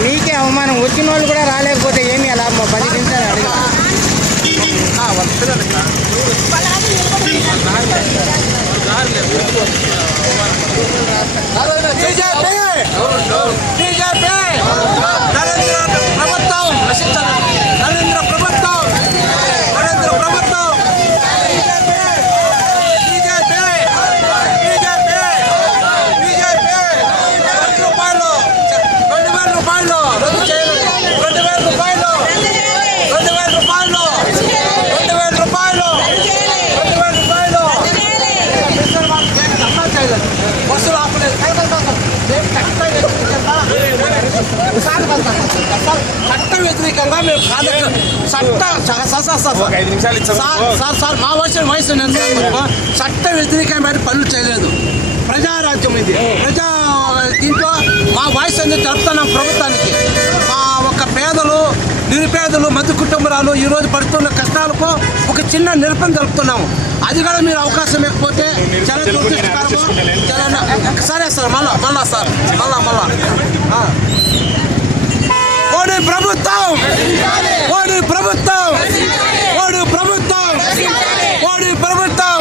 మీకే అవమానం. వచ్చిన వాళ్ళు కూడా రాలేకపోతే ఏమి అలా 10 నిమిషాలు అడగ చట్ట వ్యతిరేకంగా మేము సార్ మా వయసు చట్ట వ్యతిరేకమైన పనులు చేయలేదు. ప్రజారాజ్యం ఇది. దీంట్లో మా వాయిస్ అనేది జరుపుతున్నాం ప్రభుత్వానికి. మా ఒక పేదలు, నిరుపేదలు, మధ్య కుటుంబాలు ఈరోజు పడుతున్న కష్టాలకు ఒక చిన్న నిరసన జరుపుతున్నాము. అది కూడా మీరు అవకాశం ఇవ్వకపోతే చాలా దురదృష్టకరము. సరే సార్, మళ్ళా సార్ మళ్ళా మోడీ ప్రభుత్వం, మోడీ ప్రభుత్వం, మోడీ ప్రభుత్వం, మోడీ ప్రభుత్వం.